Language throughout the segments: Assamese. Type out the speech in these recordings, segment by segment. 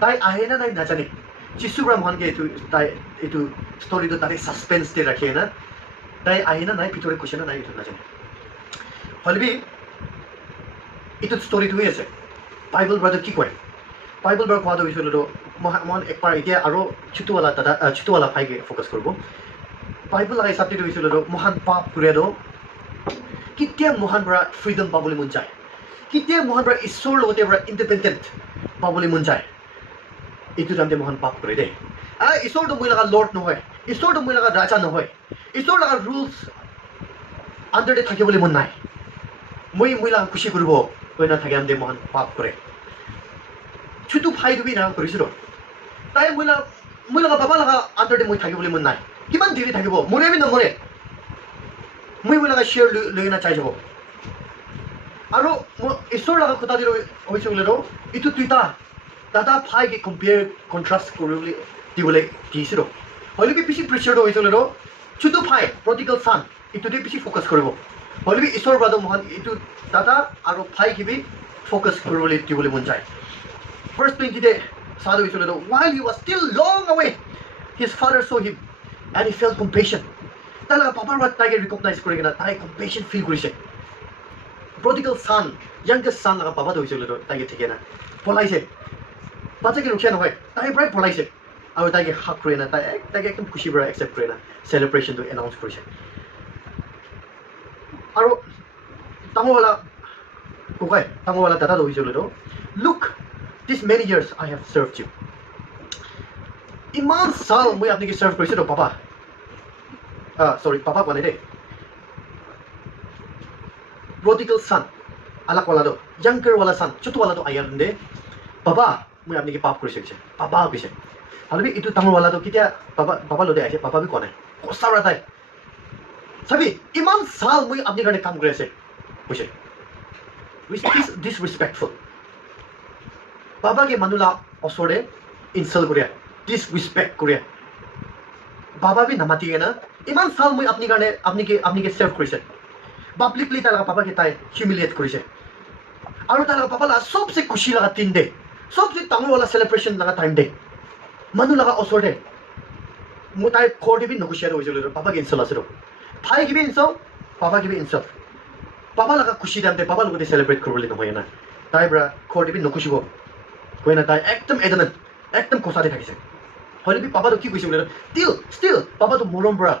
তাই আহে না নাই নাজানে যিশু পৰা মহানকে তাই এইটো ষ্টৰিটো তাতে ছাছপেন্স দি ৰাখে না তাই আহে না নাই ভিতৰে কৈছে না নাই এইটো নাজানে হ'লেবি এইটো ষ্টৰিটোৱে আছে বাইবেল পৰা কি কয় বাইবেল পৰা কোৱাটো হৈছিলো মহান একবাৰ এতিয়া আৰু ছোটোৱালা ভাইকে ফ'কাছ কৰিব বাইবেল লগাই চাপ্টিটো হৈছিলো মহান পাপ কৰিয়েতো কেতিয়া মহান পৰা ফ্ৰীডম পাবলৈ মন যায় কেতিয়া মহান পৰা ঈশ্বৰৰ লগতে পৰা ইণ্ডিপেণ্ডেণ্ট পাবলৈ মন যায় এইটো টাইমতে মহান পাপ কৰে দেই ঈশ্বৰটো মই লগা লৰ্ড নহয় ঈশ্বৰটো মই লগা ৰাজা নহয় ঈশ্বৰ লগা ৰুলছ আণ্ডাৰতে থাকিবলৈ মন নাই মই লগা খুচি কৰিব কৈ নাথাকে আমি মহান পাপ কৰে ছোটো ভাই তুমি না কৰিছিলো তাই মই লগা বাবা লগা আণ্ডাৰতে মই থাকিবলৈ মন নাই কিমান দেৰি থাকিব মৰে আমি নমৰে মই লগা শ্বেয়াৰ লৈ নাচাই যাব আৰু ঈশ্বৰ লগা কথা হৈছে বোলে এইটো দুইটা দাদা ভাইকে কম্পেয়াৰ কণ্ট্ৰাষ্ট কৰিবলৈ দিবলৈ দিছিলোঁ হ'লেবি বেছি প্ৰেচাৰটো হৈছে বোলে ছোটো ভাই প্ৰটিকেল চান এইটোতে বেছি ফ'কাছ কৰিব হ'লেবি ঈশ্বৰৰ পৰা মহান এইটো দাদা আৰু ভাই কিবি ফ'কাছ কৰিবলৈ দিবলৈ মন যায় Verse 20 saw it while he was still long away his father saw him and he felt compassion talaga papa rat tage recognize kore na tai compassion feel korise prodigal son youngest son laga papa to hoisile tage thike na polaise bacha ke rukhia nohoy tai prai polaise aru tage hak kore na tage ekdom khushi bra accept kore na celebration to announce korise aru tamwala kokai tamwala dada to hoisile look These many years I have served you. Iman sal moi apni ke serve korise to papa. Papa kone de. Prodigal son. Alak wala do. Younger wala son. Choto wala do ayar de. Papa moi apni ke pap korise kise. Papa kise. Halbi itu tamul wala do kitia papa lo de aise papa bi kone. Kosa ra tai. Sabi iman sal moi apni garne kam kore ase. Kise. Which is disrespectful. Baba ke manula osore insult korea disrespect korea baba bi namati na iman sal moi apni ke serve korise publicly tala papa ke tai humiliate korise aru tala papa la sobse khushi laga tin de sobse tamul wala celebration laga time de manula laga osore motai khodi bi nokushia hoisilo papa ke insult asiro bhai ki bi insult papa ki bi insult papa laga khushi damte papa logote celebrate korole nohoy na tai bra khodi bi nokushibo কই না তাই একদম এডামেন্ট একদম কোসাতে থাকিছে হলিবি পাপাটো কি কৈছে বলে still পাপাটো মৰম পৰা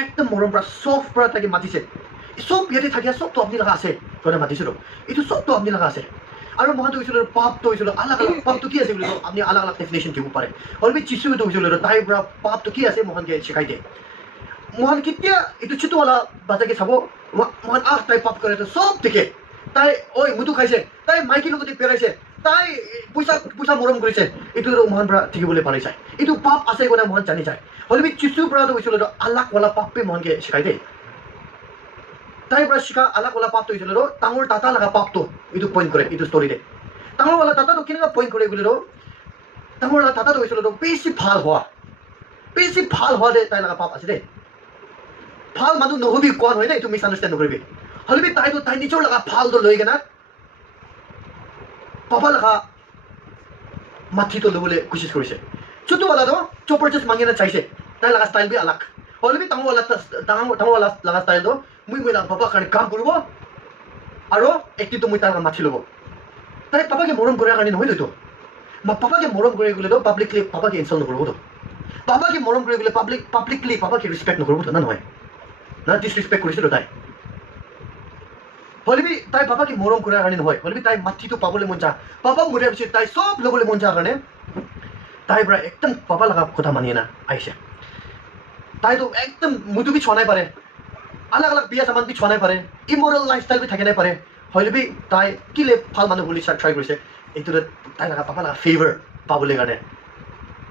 একদম মৰম পৰা সফট পৰা তাকে মাতিছে সব ইয়াতে থাকিয়া সব তো আপনি লাগা আছে কইনা মাতিছিল এইটো সব তো আপনি লাগা আছে আৰু মহাটো হৈছিল পাপ তো হৈছিল আলাগ আলাগ পাপ তো কি আছে বলে আপনি আলাগ আলাগ ডেফিনেশন দিব পাৰে হলিবি যিশু তো হৈছিল তাই পৰা পাপ তো কি আছে মহানকে শিকাই দে মহান কিতিয়া এইটো ছোট वाला বাজাকে চাব মহান তাই পাপ কৰে তো সব দেখে তাই ওই মুতু খাইছে তাই মাইকি লগতে পেৰাইছে তাই পইচা মৰম কৰিছে এইটো মহান পৰা থাকিবলৈ পাৰিছে এইটো পাপ আছে কোনে মহান জানি যায় হলিবি যিশুৰ পৰা হৈছিল আলাগ वाला পাপে মহানকে শিকাই দে তাই পৰা শিকা আলাগ वाला পাপ তো হৈছিল ডাঙৰ টাটা লগা পাপটো এইটো পইণ্ট কৰে এইটো ষ্টৰী দে ডাঙৰ वाला টাটাটো কেনেকা পইণ্ট কৰে বুলি ডাঙৰ वाला টাটাটো হৈছিল বেছি ভাল হোৱা দে তাই লগা পাপ আছে দে ভাল মানুহ নহবি কোৱা নহয় না এইটো মিছ আণ্ডাৰষ্টেণ্ড নকৰিবি হলিবি তাই নিজৰ লগা ভালটো লৈ কেনা পাপা লগা মাটিটো ল'বলৈ কোচিছ কৰিছে ছোটো वाला তো চপৰচেছ মাঙি না চাইছে তাই লগা ষ্টাইল বি আলাগ হলিবি ডাঙৰ वाला লগা ষ্টাইলটো মই লগা পাপা কাৰণে কাম কৰিব আৰু একটিটো মই তাৰ মাটি ল'ব তাই পাপাকে মৰম কৰাৰ কাৰণে নহয় তো পাপাকে মৰম কৰি গ'লে তো পাব্লিকলি পাপাকে ইনচাল্ট নকৰিব তো পাপাকে মৰম কৰি গ'লে পাব্লিকলি পাপাকে ৰেছপেক্ট নকৰিব তো না নহয় না ডিছৰেছপেক্ট কৰিছিল তাই হলিবি তাই পাপাকে মৰম কৰাৰ কাৰণে নহয় হলিবি তাই মাটিটো পাবলৈ মন যা পাপা মৰিয়াৰ পিছত তাই সব ল'বলৈ মন যাৰ কাৰণে তাই পৰা একদম পাপা লগা কথা মানিয়ে না আহিছে তাইতো একদম মুটো বি ছোৱা নাই পাৰে আলাগ আলাগ বিয়া চামান বি ছোৱা নাই পাৰে ইমৰেল লাইফষ্টাইল বি থাকে নাই পাৰে হলিবি তাই কিলে ভাল মানুহ বুলি ট্ৰাই কৰিছে এইটো তাই লগা পাপা লগা ফেভাৰ পাবলৈ কাৰণে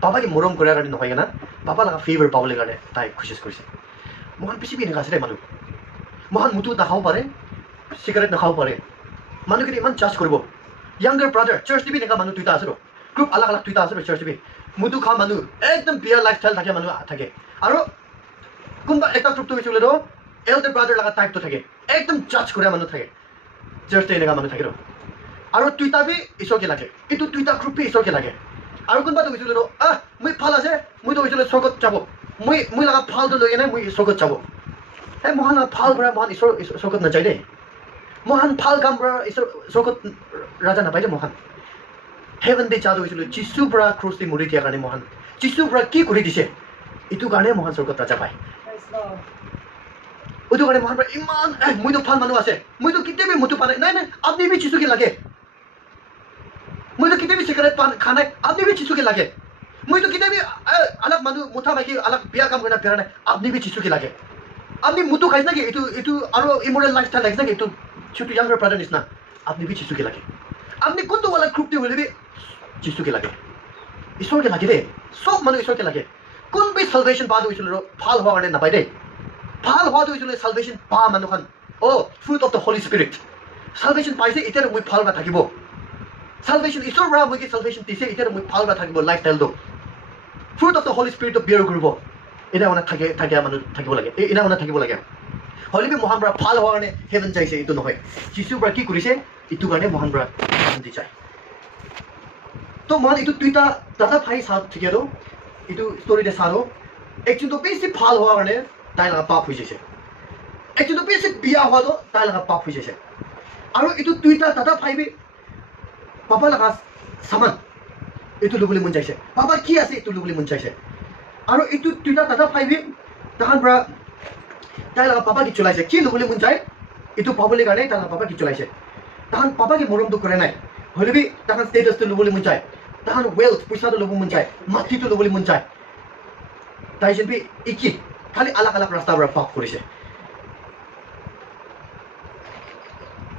পাপাকে মৰম কৰাৰ কাৰণে নহয় না পাপা লগা ফেভাৰ পাবলৈ কাৰণে তাই কোচিছ কৰিছে মহান পিছি এনেকুৱা আছে দে মানুহ মহান মুটো নাখাব পাৰে cigarette na খাব পাৰে মানুহখিনি ইমান চাৰ্জ কৰিব younger brother church টিভি এনেকা মানুহ দুইটা আছে গ্ৰুপ আলাগ আলাগ দুইটা আছে church টিভি মুটো খা মানুহ একদম বিয়াৰ লাইফষ্টাইল থাকে মানুহ থাকে আৰু কোনবা এটা গ্ৰুপটো হৈছে বোলে elder brother লগা টাইপটো থাকে একদম জাজ কৰা মানুহ থাকে church তে এনেকা মানুহ থাকে আৰু দুইটা বি ঈশ্বৰকে লাগে কিন্তু দুইটা গ্ৰুপে ঈশ্বৰকে লাগে আৰু কোনোবা গৈছিল মই ভাল আছে মইতো গৈছিল স্বৰ্গত যাব মই লগা ভালটো লৈ কেনে মই স্বৰ্গত যাব এই মহান ভাল পৰা মহান ঈশ্বৰ স্বৰ্গত নাযায় দেই মহান ভাল কাম পৰা ঈশ্বৰ স্বৰ্গত ৰাজা নাপায় দেই মহান হেভেন দে যাওঁতে গৈছিলোঁ যীশুৰ পৰা ক্ৰুচ দি মৰি দিয়াৰ কাৰণে মহান যীশুৰ পৰা কি কৰি দিছে এইটো কাৰণে মহান স্বৰ্গত ৰাজা পায় এইটো কাৰণে মহান পৰা ইমান মইতো ভাল মানুহ আছে মইতো কেতিয়াবা মইতো পা নাই নাই আপুনি বি যীশুকে লাগে মইতো কেতিয়াবা চিগাৰেট পান খা নাই আপুনি বি যীশুকে লাগে মইতো কেতিয়াবা অলপ মানুহ মুঠা মাইকি অলপ বেয়া কাম কৰি ফেৰা নাই আপুনি বি যীশুকে লাগে আপনি মুটো খাইছে নাকি এইটো আৰু ইমোৰেল লাইফষ্টাইল লাগিছে নাকি এইটো ছোট ইয়াংগাৰ ব্ৰাদাৰ নিচিনা আপনি বি যীশুকে লাগে আপনি কোনটো ওলা গ্ৰুপটি হলে বি যীশুকে লাগে ঈশ্বৰকে লাগে দেই সব মানুহ ঈশ্বৰকে লাগে কোনবি সালভেশ্যন পা হৈছিল ভাল হোৱাৰ কাৰণে নাপায় দেই ভাল হোৱাটো হৈছিল সালভেশ্যন পা মানুহখন fruit of the Holy Spirit salvation পাইছে এতিয়া মই ভাল বা থাকিব সালভেশ্যন ঈশ্বৰৰ পৰা মই কি সালভেশ্যন দিছে এতিয়া মই ভাল বা থাকিব লাইফষ্টাইলটো fruit of the Holy Spirit bear কৰিব এটা মানে থাকে মানুহ থাকিব লাগে এটা মানে থাকিব লাগে হলে বি মহান পৰা ভাল হোৱাৰ কাৰণে হেভেন যাইছে এইটো নহয় যীশুৰ পৰা কি কৰিছে এইটো কাৰণে মহান পৰা শান্তি যায় তো মহান এইটো দুইটা দাদা ভাই চাওঁ ঠিক আৰু এইটো ষ্টৰিতে চাওঁ একজনটো বেছি ভাল হোৱাৰ কাৰণে তাই লগা পাপ হৈ যাইছে একজনটো বেছি বিয়া হোৱাটো তাই লগা পাপ হৈ যাইছে আৰু এইটো দুইটা দাদা ভাই বি পাপা লগা চামান এইটো ল'বলৈ মন যাইছে পাপা কি আছে এইটো ল'বলৈ মন যাইছে আৰু এইটো দুইটা দাদা ভাই বি তাহান পৰা তাই লগা পাপা কি চলাইছে কি ল'বলৈ মন যায় এইটো পাবলৈ কাৰণে তাহান পাপা কি চলাইছে তাহান পাপা কি মৰমটো কৰে নাই হলে বি তাহান ষ্টেটাছটো ল'বলৈ মন যায় তাহান ৱেল্থ পইচাটো ল'ব মন যায় মাটিটো ল'বলৈ মন যায় তাই যেন বি একি খালি আলাগ আলাগ ৰাস্তাৰ পৰা পাপ কৰিছে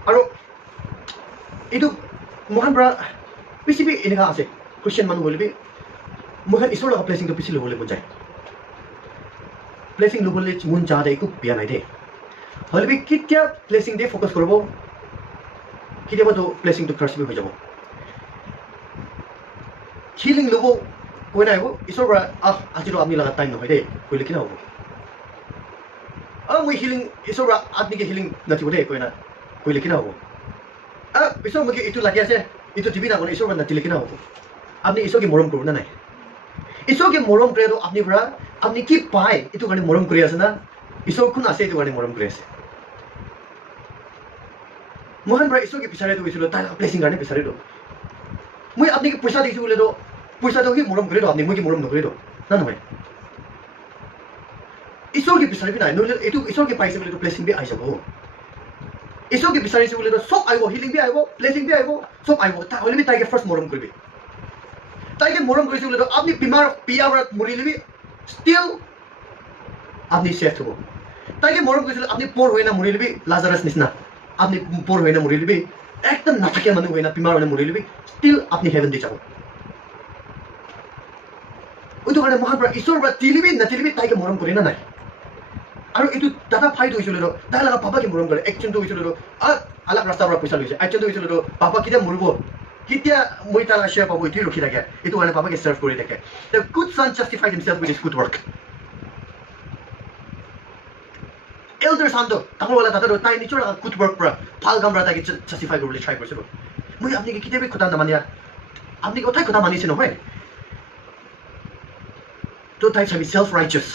আৰু এইটো মহান পৰা বেছি বি এনেকুৱা আছে খ্ৰীষ্টিয়ান মানুহ হ'লে বি মহান ঈশ্বৰৰ লগা ব্লেছিংটো বেছি ল'বলৈ মন যায় ব্লেছিং ল'বলৈ মন যাওঁতে একো বেয়া নাই দেই হ'লে বি কেতিয়া ব্লেছিং দিয়ে ফ'কাছ কৰিব কেতিয়াবাতো ব্লেছিংটো ক্ৰাছ হৈ যাব হিলিং ল'ব কৈ নাই হ'ব ঈশ্বৰৰ পৰা আজিতো আপুনি লগা টাইম নহয় দেই কৰিলে কিনা হ'ব মই হিলিং ঈশ্বৰৰ পৰা আপুনিকে হিলিং নাথিব দেই কৈ না কৰিলে কিনা হ'ব ঈশ্বৰ মোক এইটো লাগি আছে এইটো টিভি নাগৰ ঈশ্বৰৰ পৰা নাতিলে কিনা হ'ব আপুনি ঈশ্বৰকে মৰম কৰিব না নাই ঈশ্বৰকে মৰম কৰে আৰু আপুনি পৰা আপুনি কি পায় এইটো কাৰণে মৰম কৰি আছে না ঈশ্বৰ কোন আছে এইটো কাৰণে মৰম কৰি আছে মহান পৰা ঈশ্বৰকে বিচাৰিটো গৈছিলোঁ তাই ব্লেছিং কাৰণে বিচাৰিলো মই আপুনিকে পইচা দিছোঁ বোলেতো পইচাটো কি মৰম কৰিলোঁ আপুনি মই কি মৰম নকৰিলোঁ না নহয় ঈশ্বৰকে বিচাৰিবি নাই নহ'লে এইটো ঈশ্বৰকে পাইছে বোলেতো ব্লেছিং বি আহি যাব ঈশ্বৰকে বিচাৰিছে বোলেতো চব আহিব হিলিং বি আহিব ব্লেছিং বি আহিব চব আহিব হ'লে বি তাইকে ফাৰ্ষ্ট মৰম কৰিবি তাইকে মৰম কৰিছে বোলেতো আপুনি বেমাৰ বিয়া বাৰত মৰিলে বি ষ্টিল আপুনি ছেফ হ'ব তাইকে মৰম কৰিছিল আপুনি পৰ হৈ না মৰিলে বি লাজাৰাছ নিচিনা আপনি পৰ হৈ না মৰিলে বি একদম নাথাকে মানুহ হৈ না বেমাৰ হৈ না মৰিলে বি ষ্টিল আপুনি হেভেন দি যাব এইটো কাৰণে মহান পৰা ঈশ্বৰৰ পৰা তিলিবি নাতিলিবি তাইকে মৰম কৰে না নাই আৰু এইটো দাদা ফাইট হৈছিল তাই লগা পাপাকে মৰম কৰে একজনটো হৈছিল আলাগ ৰাস্তাৰ পৰা পইচা লৈছে একজনটো হৈছিল পাপা কেতিয়া মৰিব কেতিয়া মই তাৰ শ্বেয়াৰ পাব এইটোৱে ৰখি থাকে এইটো কাৰণে পাপাকে চাৰ্ভ কৰি থাকে the good son justified himself with his good work elder ছানটো ডাঙৰৱালা দাদাটো তাই নিজৰ গুড ৱৰ্ক পৰা ভাল কাম পৰা তাইকে জাষ্টিফাই কৰিবলৈ ট্ৰাই কৰিছিল মই আপুনি কেতিয়াবা কথা নামানিয়া আপুনি কথাই কথা মানিছে নহয় তো তাই চাবি চেল্ফ ৰাইচাছ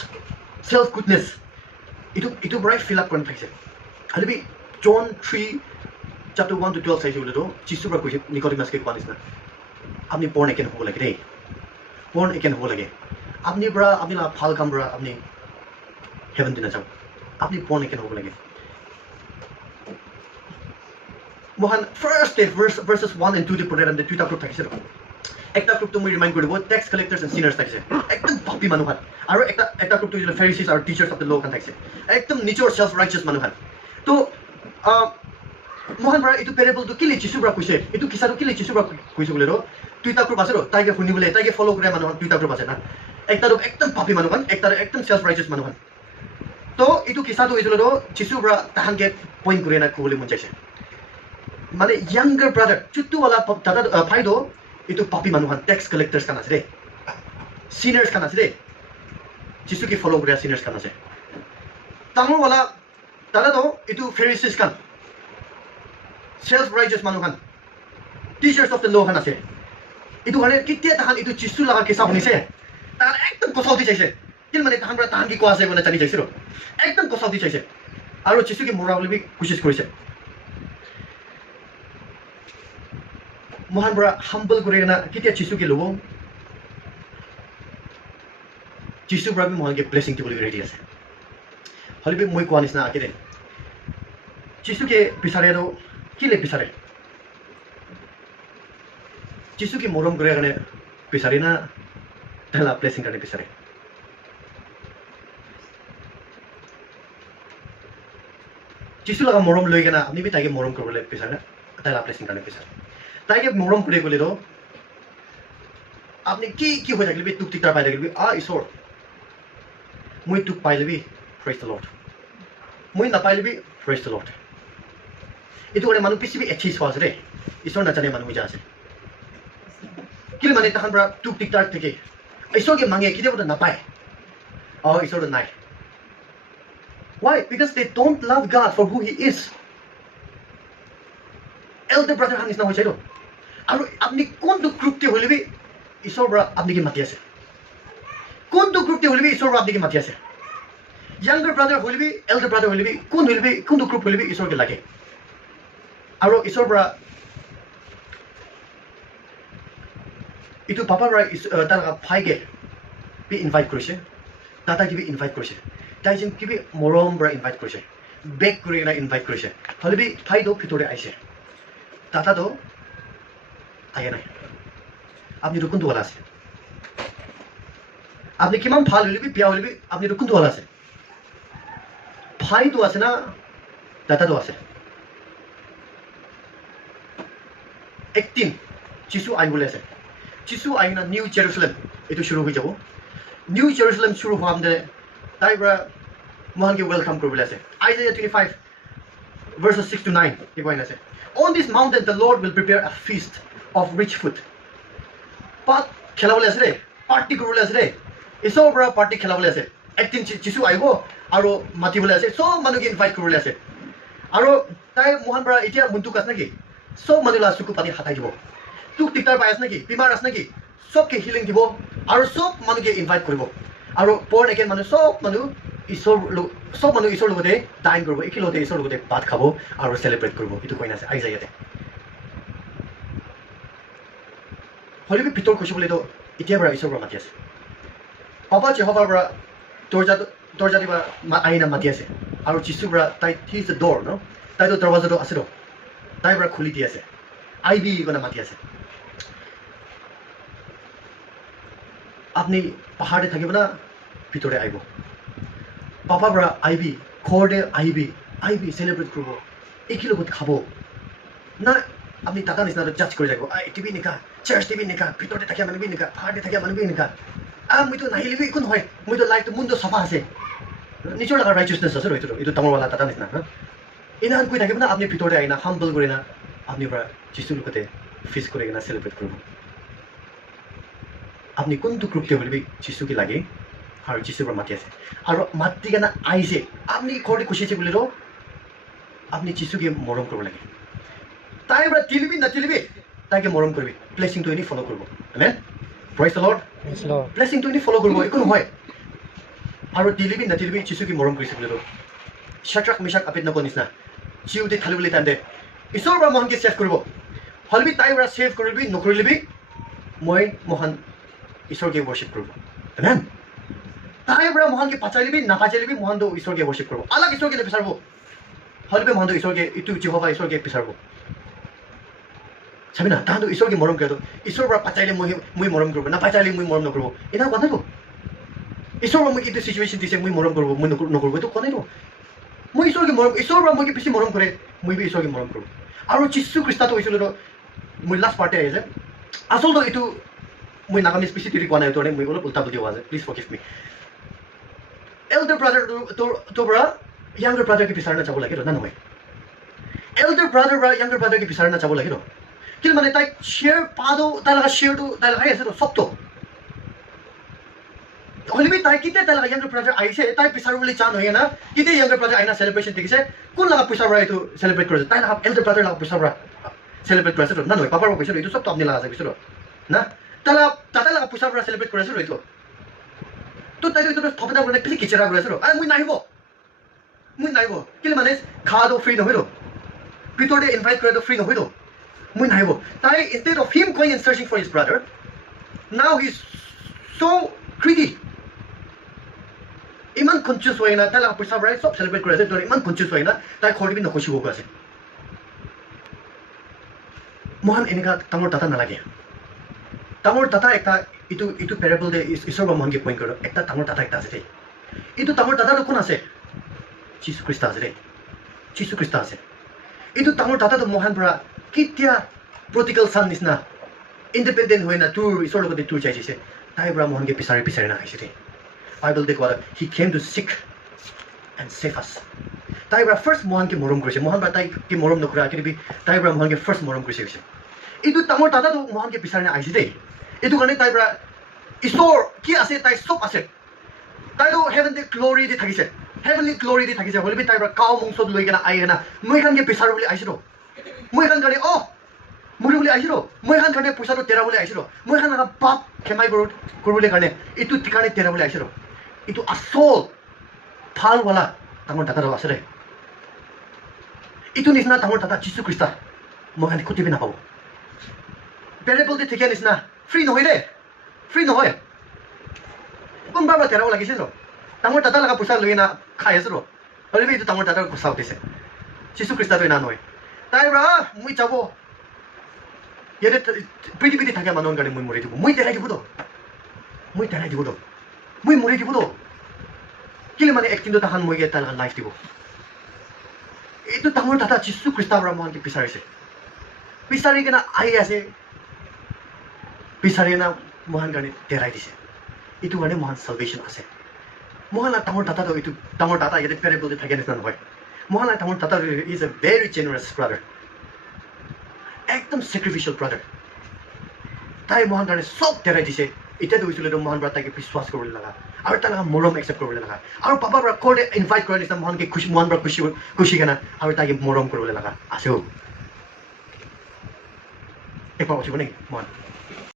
চেল্ফ গুডনেছ এইটো পৰাই ফিল আপ কৰি থাকিছে খালি জন 3:1-12 চাইছে বোলেতো যিচুৰ পৰা কৈছে নিকডিমাছকে কোৱা নিচিনা আপুনি বৰ্ণ একেন হ'ব লাগে দেই বৰ্ণ একেন হ'ব লাগে আপুনি পৰা আপুনি ভাল কাম পৰা আপুনি হেভেন দি নাযাওঁ আপনি বৰ্ণ একেন হ'ব লাগে মহান ফাৰ্ষ্ট ডে ভাৰ্চেছ 1 and 2 পঢ়াই ৰান্ধে দুটা গ্ৰুপ থাকিছে একটা গ্ৰুপটো মই ৰিমাইণ্ড কৰিব টেক্স কালেক্টাৰ্ছ এণ্ড চিনাৰ্ছ থাকিছে একদম পাপি মানুহহান আৰু এটা গ্ৰুপটো হৈছিলে ফেৰিচিছ আৰু টিচাৰ্ছ অফ দ্য ল' খান থাকিছে একদম নিজৰ চেল্ফ ৰাইচাছ মানুহহান তো মহান পৰা এইটো পেৰেবলটো কেলে যিচুৰ পৰা কৈছে এইটো কিছাটো কেলে যিচুৰ পৰা কৈছে বোলে দুইটা গ্ৰুপ আছে তাইকে শুনিবলৈ তাইকে ফ'ল' কৰে মানুহহান দুইটা গ্ৰুপ আছে না একটা গ্ৰুপ একদম পাপি মানুহহান একটা একদম চেল্ফ ৰাইচাছ মানুহহান তো এইটো কিছাটো হৈছিল যিচুৰ পৰা তাহানকে পইণ্ট কৰি না ক'বলৈ মন যাইছে মানে য়াংগাৰ ব্ৰাদাৰ চুটুৱালা দাদা ভাইটো এইটো পাপি মানুহহান টেক্স কালেক্টাৰ্ছ খান আছে দেই চিনাৰ্ছ খান আছে দেই যিচুকে ফ'ল' কৰা চিনাৰ্ছ খান আছে ডাঙৰৱালা দাদাটো এইটো ফেৰিচিছ খান চেল্ফ ৰাইচাছ মানুহহান টিচাৰ্ছ অফ দ্য ল' খান আছে itu karena kita tahan itu jisu laga kisah hunise tahan ekdom kosau di chaise kin mane tahan tahan ki koase bana chani chaise ro ekdom kosau di chaise aro jisu ki moral bi koshish korise mohan bra humble kore na kita jisu ki lobo jisu bra bi mohan ke blessing ti boli ready ase holi bi moi koanis na akire jisu ke bisare ro kile bisare jisu ki morom kore gane bisare na tala blessing kare bisare jisu laga morom loi gana apni bi tage morom korole bisare na tala blessing kare bisare tage morom kore gole ro apni ki ho jakle bi tuk tik tar pai jakle bi a isor moi tuk pai lebi praise the lord moi na pai lebi praise the lord itu kore manu pisi bi echi swaz re isor na chane manu ja ase kile mane tahan bra tuk tik tar teke isor ke mange kide boda na pai isor nai why because they don't love God for who he is elder brother han is na hoichai ro aru apni kon du group te hoile bi isor bra apni ki mati ase kon du group te hoile bi isor bra apni ki mati ase younger brother hoile bi elder brother hoile bi kon du group hoile bi isor ke lage aru isor bra itu papa bra tar phai ge bi invite korise tata ki bi invite korise taijin ki bi morom bra invite korise back kore na invite korise hole bi phai do phitore aise tata do aya nai apni rukun to wala ase apni kiman phal hole bi pia hole bi apni rukun to wala ase phai to ase na tata do ase একদিন যিশু আই বলে আছে যিশু আই না নিউ জেরুজালেম এটো শুরু হয়ে যাব নিউ জেরুজালেম শুরু হওয়ার মধ্যে তাই বড় মহানকে ওয়েলকাম করবলে আছে আইজাইয়া 25 verses 6 to 9 কি কইনা আছে on this mountain the lord will prepare a feast of rich food পাত খেলাবলে আছে রে পার্টি করবলে আছে রে এসব বড় পার্টি খেলাবলে আছে একদিন যিশু আইব আর মাতিবলে আছে সব মানুষকে ইনভাইট করবলে আছে আর তাই মহান বড় এতিয়া মুন্তুক আছে নাকি সব মানুষ সুকু পাতি হাতাই দিব তুক টিকটার পাই আছে নাকি বিমার আছে নাকি সবকে হিলিং দিব আর সব মানুষকে ইনভাইট করব আর পর একেন মানুষ সব মানুষ ঈশ্বর লগতে ডাইন করব একেলগতে ঈশ্বর লগতে ভাত খাব আর সেলিব্রেট করব এটু কইনা আছে আই যাইয়াতে হলিবি ভিতর খুশি বলে তো এতিয়া বড় ঈশ্বর মাতি আছে পাপা জেহোভার বড় দরজা দিবা আইনা মাতি আছে আর যিশু বড় তাই হি ইজ দ্য ডোর নো তাই তো দরজা আছে নো তাই বড় খুলি দি আছে আইবি গনা মাতি আছে আপনি পাহাড়ে থাকিব না ভিতরে আইব পাপা বড় আইবি ঘরে আইবি সেলিব্রেট করব একিলগত খাবো না আপনি টাটা নিচিনা জাজ করে যাব টিভি নিকা চার্চ টিভি নিকা ভিতরে থাকিয়া মানবি নিকা পাহাড়ে থাকিয়া মানবি নিকা মইতো নাহিলিবি একো নহয় মইতো লাইফটো মুন্ড সফা আছে নিজৰ লগা ৰাইচিয়াসনেস আছে ৰইতো এইটো ডাঙৰৱালা টাটা নিচিনা না ইনান কই থাকিব না আপনি ভিতরে আইনা হাম্বল করে না আপনি বড় যিশুর লগতে ফিস করে না সেলিব্রেট করব আপনি কোনটো গ্রুপতে হলিবি যিশুকে লাগে আর যিশুর মাতি আছে আর মাতি কেনা আইছে আপনি ঘরে খুশিছে বলে র আপনি যিশুকে মরম করব লাগে তাই বড় তিলিবি না তিলিবি তাকে মরম করবি ব্লেসিং তো ইনি ফলো করব আমেন প্রাইজ দ্য লর্ড ব্লেসিং তো ইনি ফলো করব একো নহয় আর তিলিবি না তিলিবি যিশুকে মরম করিছে বলে র শাদ্রাক মেশাক আবেদনগো নিচিনা জিউতে খালিবলে তান্দে ঈশ্বর বড় মহানকে সেভ করব হলবি তাই বড় সেভ করবি নকরিলিবি মই মহান ঈশ্বরকে ওয়ার্শিপ করব আমেন তাই বড় মহানকে পাচাইলিবি না পাচাইলিবি মহান তো ঈশ্বরকে ওয়ার্শিপ করব আলাদা ঈশ্বরকে পিছারব হলবি মহান তো ঈশ্বরকে ইটু জেহোভা ঈশ্বরকে পিছারব ছাবি না তাহান তো ঈশ্বরকে মরম করে ঈশ্বর বড় পাচাইলে মই মরম করব না পাচাইলে মই মরম নকরব এটা কথা তো ঈশ্বর মই ইটু সিচুয়েশন দিছে মই মরম করব মই নকরব তো কোনে তো মই ঈশ্বরকে মরম ঈশ্বর বড় মইকে বেশি মরম করে মই বি ঈশ্বরকে মরম করব আর যিশু খ্রিস্ট তো হইছিল মই লাস্ট পার্টে আইছে আসল তো এটু মই নাগামিজ বেশি তিরি কোয়া নাই তো মই অলপ উল্টা বুদ্ধি হওয়া যায় please forgive me elder brother তো বড় ইয়াঙ্গার ব্রাদারকে পিছাৰ যাব লাগে না নহয় এল্ডাৰ ব্ৰাদাৰ বড় ইয়াঙ্গাৰ ব্ৰাদাৰকে পিছাৰ যাব লাগে কিন্তু মানে তাই শেয়ার পাদো তাই লাগা শেয়ারটো তাই লাগাই আছে তো সব তো হলিবি তাই কিতে তাই লাগা ইয়াঙ্গার ব্রাদার আইছে তাই পিছাৰ বুলি চান হয় না কিতে ইয়াঙ্গাৰ ব্ৰাদাৰ আইনা সেলিব্ৰেশন দেখিছে কোন লাগা পিছাৰ বড় এটো সেলিব্ৰেট কৰিছে তাই লাগা এল্ডাৰ ব্ৰাদাৰ লাগা পিছাৰ বড় সেলিব্ৰেট কৰিছে না নহয় পাপাৰ কৈছে এটো সব তো আপনি লাগা আছে কৈছে না তালা তাতা লাগা পইচা পৰা সেলিব্ৰেট কৰি আছো এইটো তো তাই এইটো থপনা বনাই পিছে কিচেৰা কৰি আছো মই নাহিব কিলে মানে খাওয়াটো ফ্ৰী নহয় তো ভিতৰতে ইনভাইট কৰাটো ফ্ৰী নহয় তো মই নাহিব তাই instead of him going and searching for his brother now he's so greedy ইমান কনফিউজ হৈ না তাই লাগা পইচা পৰা সব সেলিব্ৰেট কৰি আছে তো ইমান কনফিউজ হৈ না তাই ঘৰ দিবি নখচিব গৈ আছে মহান এনেকা ডাঙৰ দাতা নালাগে ডাঙৰ দাতা একটা ইটো পেৰেবল দে ঈশ্বৰ বা মহানকে পইণ্ট কৰোঁ একটা ডাঙৰ দাতা একটা আছে দেই এইটো ডাঙৰ দাতাটো কোন আছে যীশু খ্ৰীষ্ট আছে দেই যীশু খ্ৰীষ্ট আছে এইটো ডাঙৰ দাতাটো মহান পৰা কেতিয়া প্ৰতিকল চান নিচিনা ইণ্ডিপেণ্ডেণ্ট হৈ না তোৰ ঈশ্বৰৰ লগতে তোৰ চাইছে তাই পৰা মহানকে বিচাৰি নাখাইছে দেই বাইবেল দে কোৱা হি কেম টু চিক এণ্ড ছেভ আছ তাই পৰা ফাৰ্ষ্ট মহানকে মৰম কৰিছে মহান পৰা তাইকে মৰম নকৰা কিন্তু তাই পৰা মহানকে ফাৰ্ষ্ট মৰম কৰিছে গৈছে এইটো ডাঙৰ দাদাটো মহানকে বিচাৰি আহিছে দেই এইটো কাৰণে তাই পৰা ঈশ্বৰ কি আছে তাই চব আছে তাইতো হেভেনলি গ্ল'ৰি দি থাকিছে হেভেনলি গ্ল'ৰি দি থাকিছে হ'লে তাই পৰা কাও মংসত লৈ কিনে আহি কিনে মই এখানকে বিচাৰোঁ বুলি আহিছিলোঁ মই এখান কাৰণে মৰি বুলি আহিছিলোঁ মই এখান কাৰণে পইচাটো তেৰাবলৈ আহিছিলোঁ মই এখান পাপ ক্ষমাই কৰিবলৈ কাৰণে এইটো কাৰণে তেৰাবলৈ আহিছিলোঁ এইটো আচল ভালৱালা ডাঙৰ দাদাটো আছে দেই এইটো নিচিনা ডাঙৰ দাদা যীশু খ্ৰীষ্ট মই খালি খুটিবি নাপাব পেৰেবল দি ঠিকে নিচিনা ফ্ৰী নহয় দেই ফ্ৰী নহয় কোনোবাৰ পৰা তেৰাব লাগিছে ৰ ডাঙৰ দাদা লগা পইচা লৈ না খাই আছো ৰ হ'লে এইটো ডাঙৰ দাদাৰ গুচা উঠিছে যীশু খ্ৰীষ্টটো এনা নহয় তাই পৰা মই যাব ইয়াতে পৃথিৱীতে থাকে মানুহৰ কাৰণে মই মৰি দিব মই তেৰাই দিব তো মই মৰি দিব তো কেলে মানে একদিনটো তাহান মই তাৰ লাইফ দিব এইটো ডাঙৰ দাদা যীশু খ্ৰীষ্টৰ পৰা মহানকে বিচাৰি কিনে আহি আছে বিচাৰি কিনে মহান কাৰণে তেৰাই দিছে এইটো কাৰণে মহান চালভেশ্যন আছে মহান ডাঙৰ দাদাটো এইটো ডাঙৰ দাদা ইয়াতে পেৰেবলতে থাকে নিচিনা নহয় মহান ডাঙৰ দাদা ইজ এ ভেৰি জেনাৰাছ ব্ৰাদাৰ একদম চেক্ৰিফিচিয়েল ব্ৰাদাৰ তাই মহান কাৰণে চব তেৰাই দিছে এতিয়াতো হৈছিলে মহান পৰা তাইকে বিশ্বাস কৰিবলৈ লগা আৰু তাৰ লগা মৰম একচেপ্ট কৰিবলৈ লগা আৰু পাপাৰ পৰা ক'লে ইনভাইট কৰাৰ নিচিনা মহানকে মহান পৰা খুচি কেনে আৰু তাইকে মৰম কৰিবলৈ লগা আছেও একবাৰ উঠিব নেকি মহান